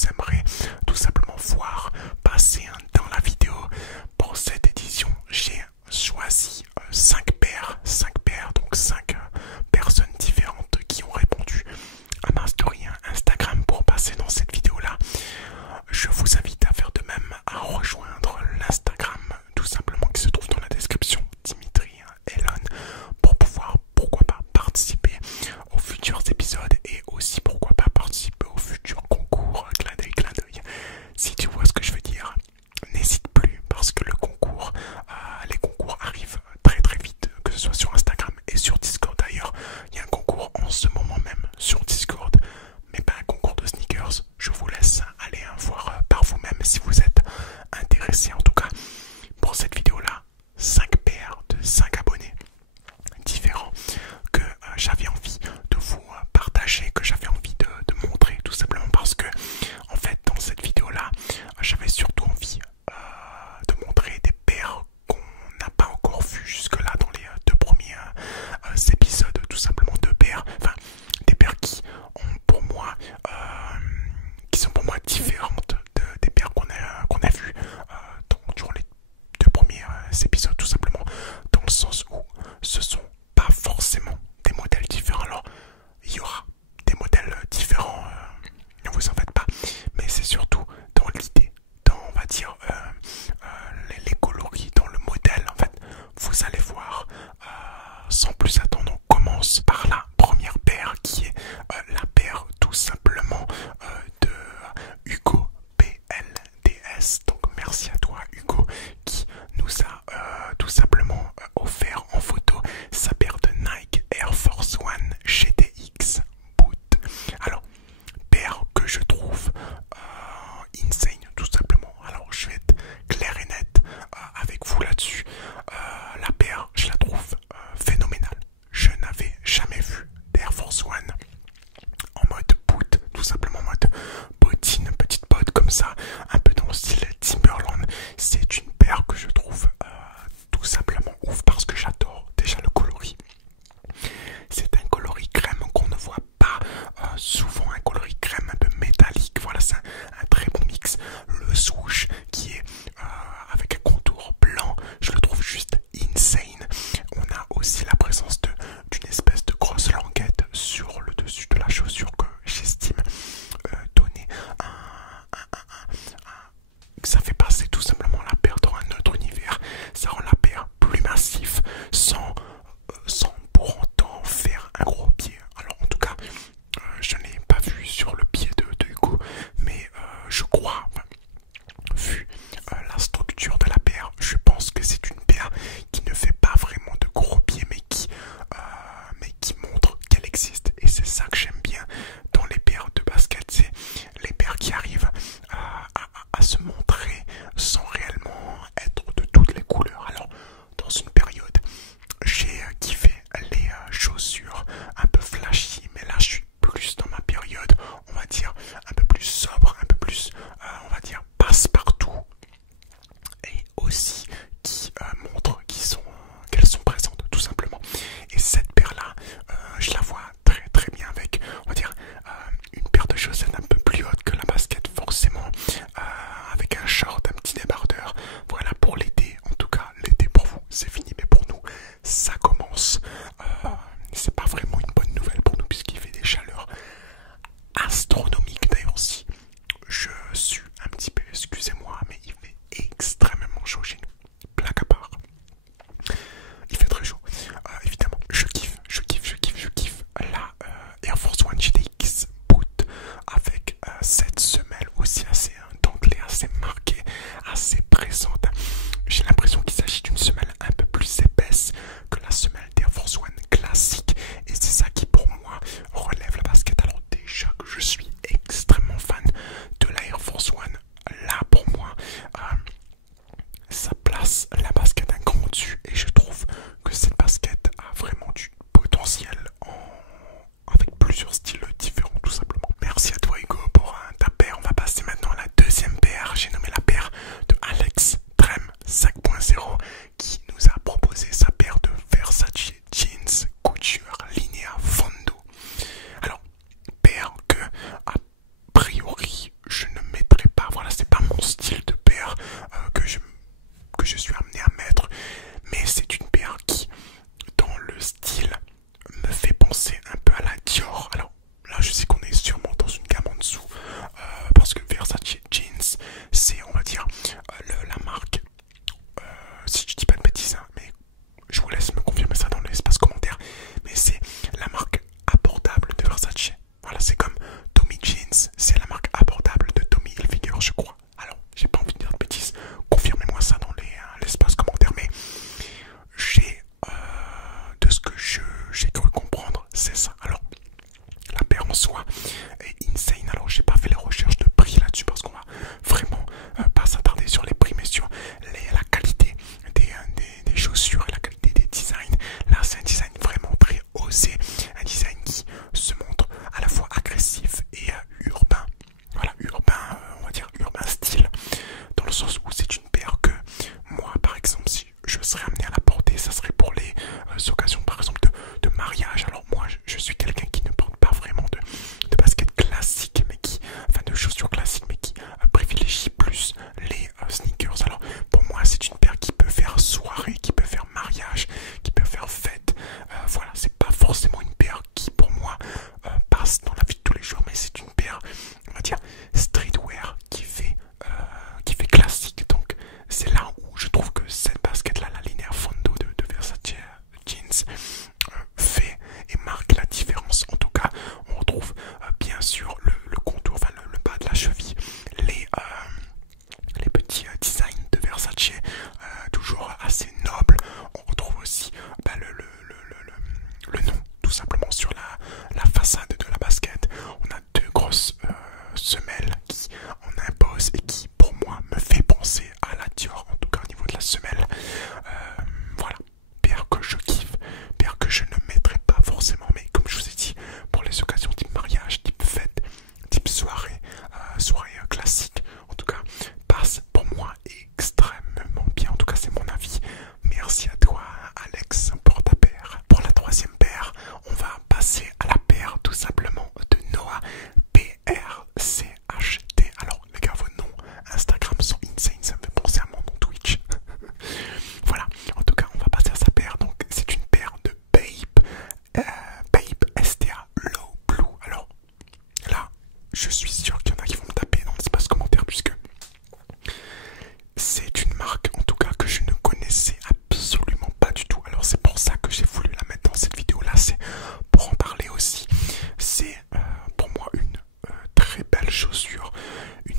vous aimeriez tout simplement voir passer dans la vidéo. Pour cette édition, j'ai choisi 5 paires, donc 5 personnes différentes qui ont répondu à ma story Instagram pour passer dans cette vidéo là. Je vous invite à faire de même, à rejoindre l'Instagram tout simplement qui se trouve dans la description, Dimitri Elon, pour pouvoir pourquoi pas participer aux futurs épisodes et aussi pourquoi pas participer aux futurs concours. Clin d'œil, si tu vois ce que je veux dire. N'hésite plus parce que les concours arrivent très vite, que ce soit sur Instagram et sur Discord. D'ailleurs, il y a un concours en ce moment même sur Discord, mais pas un concours de sneakers. Je vous laisse aller voir par vous-même si vous êtes intéressé. En tout cas, pour cette vidéo-là, 5 paires de 5 abonnés différents que j'avais envie de vous partager, que j'avais envie de montrer, tout simplement parce que, en fait, dans cette vidéo-là, j'avais surtout envie de montrer des paires qu'on n'a pas encore vues jusque-là dans les 2 premiers épisodes, tout simplement 2 paires, enfin, des paires qui ont pour moi, qui sont pour moi différentes des paires qu'on a vues durant les 2 premiers épisodes, tout simplement, dans le sens où ce sont pas forcément des modèles différents. Alors, il y aura des modèles différents, ne vous en faites pas, mais c'est surtout dans l'idée, dans, on va dire, les coloris, dans le modèle. En fait, vous allez voir, sans plus attendre, on commence par la première paire qui est la paire tout simplement de Hugo PLDS. Donc merci à toi Hugo qui nous a tout simplement offert en photo sa paire de Nike Air Force One GTX Boot. Alors, paire que je trouve insane tout simplement. Alors je vais être clair et net avec vous là-dessus. La paire, je la trouve phénoménale. Je n'avais jamais vu d'Air Force One en mode boot, tout simplement en mode bottine, petite botte comme ça, un peu dans le style Timberland. C'est une paire que je trouve tout simplement ouf parce que j'adore déjà le coloris. C'est un coloris crème qu'on ne voit pas souvent, un coloris crème un peu métallique. Voilà, c'est un très bon mix. Le swoosh qui est avec un contour blanc, je le trouve juste insane. On a aussi la présence d'une espèce de grosse languette sur le dessus de la chaussure que j'estime donner ça fait passer tout simplement la paire dans un autre univers. Ça rend la paire plus massif sans pour autant faire un gros pied. Alors en tout cas, je n'ai pas vu sur le pied de Hugo, mais je crois, vu la structure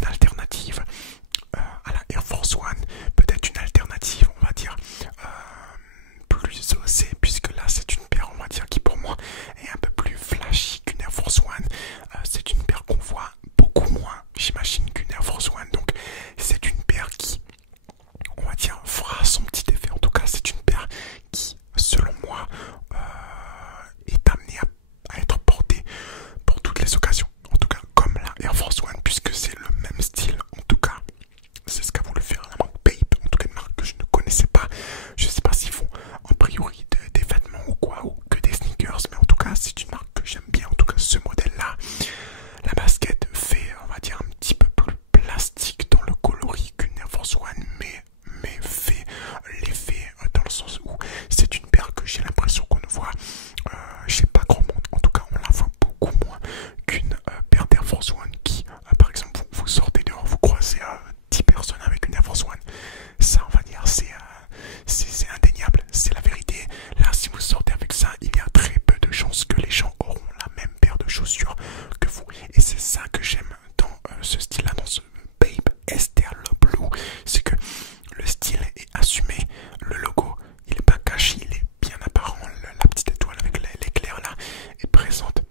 une alternative à la Air Force One, peut-être une alternative, on va dire, plus osée, puisque là c'est une paire, on va dire, qui pour moi est un peu plus flashy qu'une Air Force One. C'est une paire qu'on voit beaucoup moins, j'imagine, qu'une Air Force One, donc c'est une paire qui, on va dire, fera son petit effet. En tout cas, c'est une paire qui, selon moi, est amenée à être portée pour toutes les occasions. En tout cas, comme la Air Force One, puisque c'est le même style. En tout cas, c'est ce qu'a voulu faire la marque Bape. En tout cas, une marque que je ne connaissais pas. Je ne sais pas s'ils font en priori des vêtements ou quoi, ou que des sneakers. Mais en tout cas, c'est une marque que j'aime bien. En tout cas, ce modèle-là. La basket fait, on va dire, un petit peu plus plastique dans le coloris qu'une Air Force One, mais fait l'effet dans le sens où c'est une paire que j'ai l'impression qu'on ne voit chez pas grand monde. En tout cas, on la voit beaucoup moins qu'une paire d'Air Force One qui, par exemple, vous sortez dehors, vous croisez 10 personnes avec une Air Force One. Ça, on va dire, c'est indéniable, c'est la vérité. Là, si vous sortez avec ça, il y a très peu de chances que les gens auront la même paire de chaussures que vous. Et c'est ça que j'aime dans ce style-là, dans ce Bape STA Low Blue, c'est que le style est assumé, le logo, il n'est pas caché, il est bien apparent, la petite étoile avec l'éclair là est présente.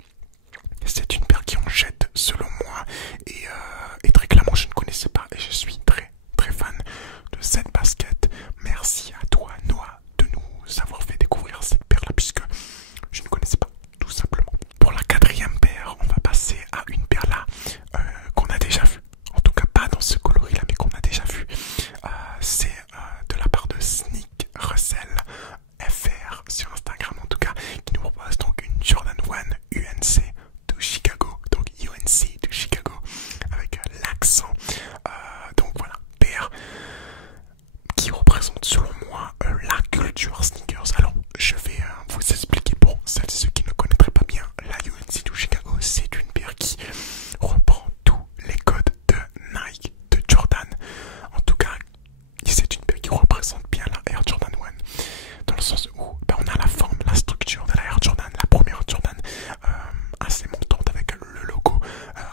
C'est une paire qui en jette selon moi et très clairement je ne connaissais pas et je suis très très fan de cette basket. Merci à toi Noah de nous avoir fait découvrir cette paire là puisque je ne connaissais pas tout simplement. Pour la quatrième paire, on va passer à une paire là qu'on a déjà vue. En tout cas pas dans ce coloris là mais qu'on a déjà vu. C'est de la part de Sneak Russell FR sur Instagram en tout cas, qui nous propose donc une Jordan 1 UNC de Chicago, donc UNC de Chicago avec l'accent. Donc voilà, paire qui représente selon moi la culture sneakers. Alors je vais vous expliquer pour celles et ceux qui ne connaîtraient pas bien la UNC de Chicago. C'est une paire qui reprend tous les codes de Nike, de Jordan. En tout cas, c'est une paire qui représente bien la Air Jordan 1 dans le sens où on a la forme, la structure de la Air Jordan, la première Jordan assez montante avec le logo,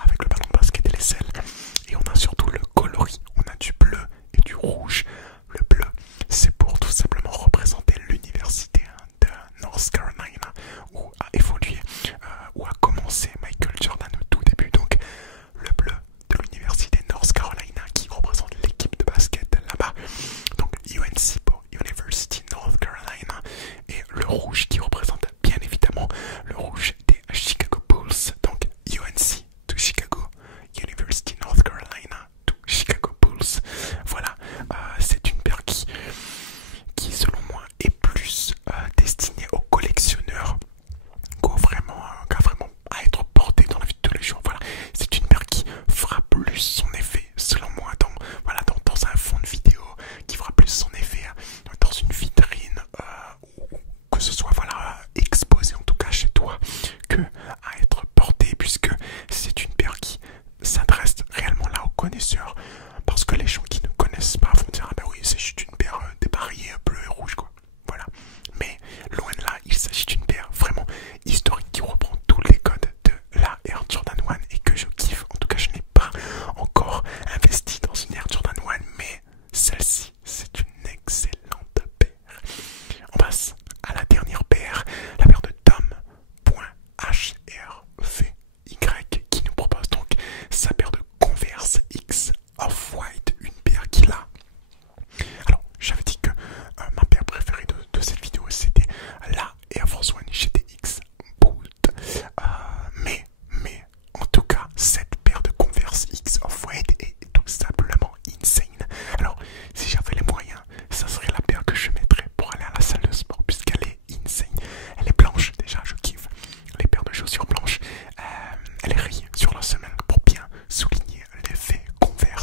avec le ballon de basket et les ailes, et on a surtout le coloris, on a du bleu et du rouge. Le bleu, c'est pour tout simplement représenter l'université de North Carolina où a évolué, où a commencé Michael Jordan au tout début. Donc le bleu de l'université North Carolina qui représente l'équipe de basket là-bas, donc UNC pour University North Carolina, et le rouge qui représente bien évidemment le rouge des Chicago Bulls, donc UNC to Chicago, University North Carolina to Chicago Bulls. Voilà, c'est une paire qui selon moi est plus destinée aux collectionneurs qu'à vraiment à être portée dans la vie de tous les jours. Voilà, c'est une paire qui fera plus son effet selon moi dans un fond de vidéo, qui fera plus son effet dans une vitrine ou que ce soit exposé en tout cas chez toi que à être porté, puisque c'est une paire qui s'adresse réellement là aux connaisseurs, parce que les gens qui ne connaissent pas vont dire ah ben oui c'est juste une paire dépareillée bleu et rouge quoi. Voilà, mais loin de là, il s'agit d'une paire vraiment historique qui reprend tous les codes de la Air Jordan 1 et que je kiffe. En tout cas, je n'ai pas encore investi dans une Air Jordan 1, mais celle-ci, c'est une excellente paire. On passe à la dernière paire, la paire de Tom.HRVY qui nous propose donc sa paire de Converse X Off-White, une paire qu'il a. Alors, j'avais dit que ma paire préférée de cette vidéo c'était la Air Force One GTX Bolt, mais en tout cas cette paire de Converse X Off-White est tout simplement insane. Alors si j'avais les moyens, ça serait la paire que je mettrais pour aller à la salle de sport puisqu'elle est insane. Elle est blanche déjà, je kiffe les paires de chaussures blanches. Elle est rayée sur la semelle pour bien souligner l'effet Converse.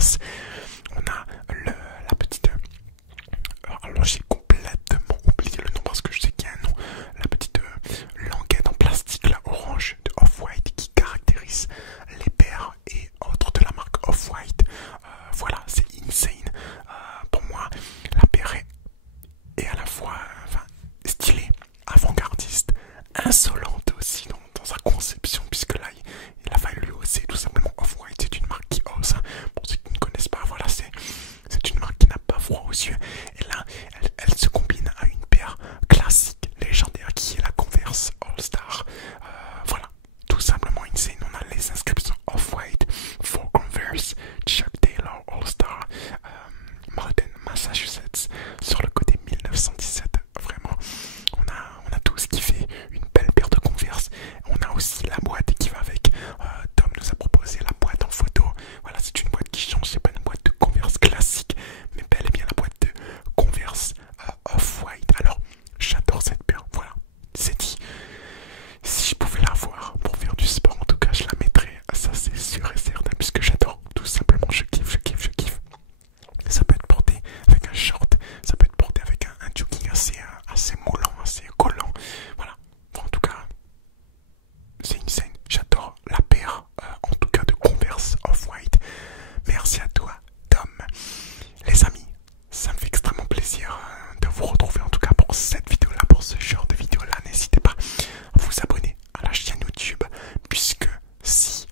yeux. Et là, elle se combine à une paire classique, légendaire, qui est la Converse All-Star. Voilà, tout simplement insane. On a les inscriptions Off-White, For Converse, Chuck Taylor All-Star, Malden, Massachusetts, sur le côté 1917. Vraiment, on a tout ce qui fait une belle paire de Converse. On a aussi la boîte qui va avec. Tom nous a proposé la boîte en photo. Voilà, c'est une boîte qui change, c'est pas une boîte de Converse classique, mais bel et bien la boîte de Converse Off-White. Alors, j'adore cette paire, voilà, c'est dit. Si je pouvais la voir pour faire du sport, en tout cas, je la mettrais, ça c'est sûr et certain, puisque j'adore, tout simplement, je kiffe. Ça peut être porté avec un short, ça peut être porté avec un jogging assez moulant, assez collant, voilà. Bon, en tout cas, c'est une scène, j'adore la paire, en tout cas de Converse Off-White. Merci à toi, Tom. Les amis, ça me fait extrêmement plaisir de vous retrouver en tout cas pour cette vidéo-là, pour ce genre de vidéo-là. N'hésitez pas à vous abonner à la chaîne YouTube, puisque si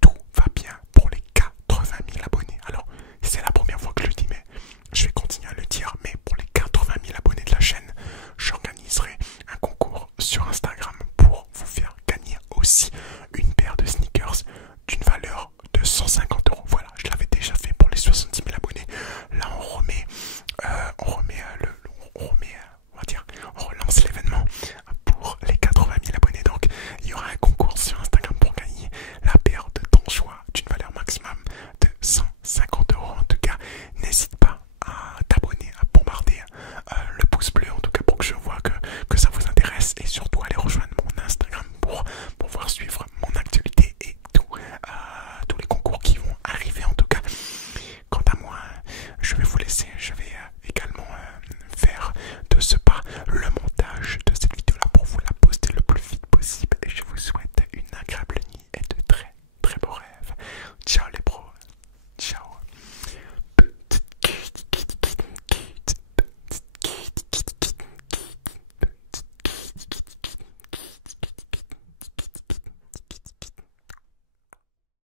tout va bien pour les 80 000 abonnés, alors c'est la première fois que je le dis, mais je vais continuer à le dire, mais pour les 80 000 abonnés de la chaîne, j'organiserai un concours sur Instagram pour vous faire gagner aussi une paire de sneakers d'une valeur de 150 €. Voilà, je l'avais déjà fait pour les 70 000 abonnés. Là, on relance l'événement pour les 80 000 abonnés. Donc, il y aura un concours sur Instagram pour gagner la paire de ton choix d'une valeur maximum de 150 €. En tout cas, n'hésite pas à t'abonner, à bombarder le pouce bleu, en tout cas pour que je vois que ça vous intéresse, et surtout aller rejoindre mon Instagram pour pouvoir suivre mon actualité et tous les concours qui vont arriver. En tout cas, quant à moi, je vais vous laisser. Je vais également faire de ce pas le montage de cette vidéo là pour vous la poster le plus vite possible, et je vous souhaite une agréable nuit et de très très beaux rêves. Ciao les